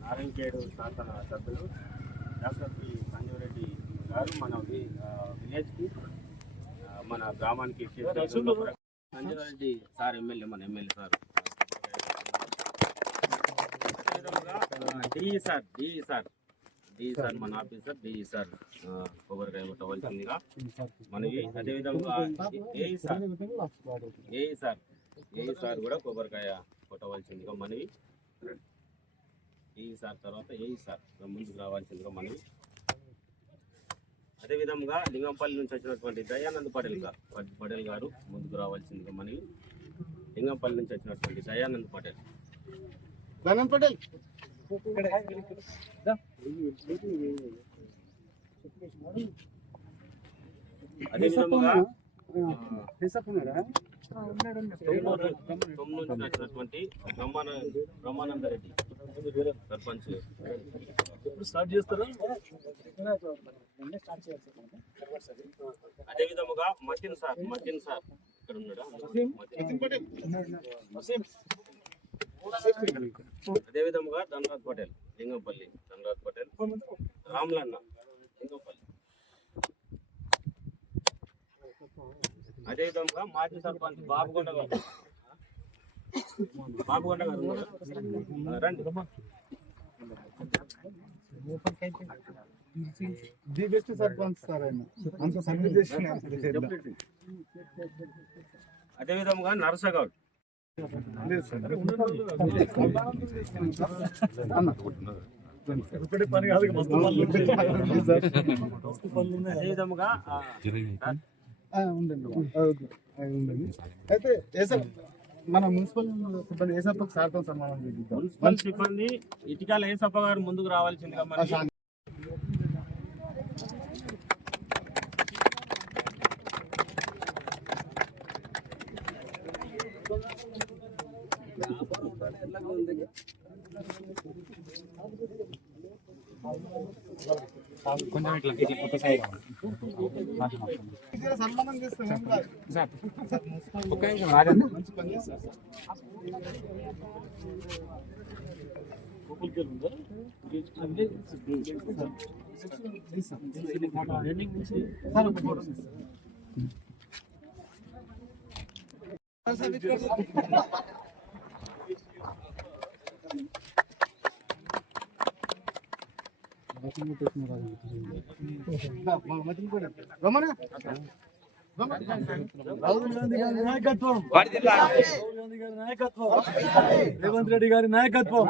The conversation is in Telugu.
నారాయణఖేడ్ శాసన సభ్యులు డాక్టర్ పి సంజీవరెడ్డి గారు మన విలేజ్కి మన గ్రామానికి సంజీవరెడ్డి సార్ ఎమ్మెల్యే మన ఎమ్మెల్యే సార్ డిఈ సార్ మన ఆఫీసర్ డిఈ సార్ కొబ్బరికాయ కొట్టవలసిందిగా మనవి. అదేవిధంగా ఏఈ సార్ కూడా కొబ్బరికాయ కొట్టవలసిందిగా మనవి. ఏఈ సార్ తర్వాత ఏఈ సార్ ముందుకు రావాల్సిందిగా మనవి. అదేవిధంగా లింగంపల్లి నుంచి వచ్చినటువంటి దయానంద్ పటేల్ గారు ముందుకు రావాల్సిందిగా మనవి. లింగంపల్లి నుంచి వచ్చినటువంటి దయానంద్ పటేల్ అదేవిధంగా వచ్చినటువంటి బ్రహ్మానందరెడ్డి సర్పంచ్ స్టార్ట్ చేస్తారా. అదేవిధముగా మతిన్ సార్ ఇక్కడ ఉన్నాడా. అదేవిధముగా ధనరాజ్ పటేల్ లింగంపల్లి రామ్లన్న లింగంపల్లి. అదేవిధంగా మాజీ సర్పంచ్ బాబుగొండ గారు రండి. ది బెస్ట్ సర్పంచ్ సార్ ఆయన అంత సర్వీస్ చేసిన. అదేవిధంగా నరసగౌడ్ అదేవిధంగా అయితే మన మున్సిపల్ సిబ్బంది ఏసప్పకి సార్తో సన్మానం చేద్దాం. మున్సిపల్ సిబ్బంది ఇటికాల ఏసప్ప గారు ముందుకు రావాల్సిందిగా మరి. సన్మానం చేస్తాం. రాహుల్ గాంధీ గారి నాయకత్వం, రేవంత్ రెడ్డి గారి నాయకత్వం,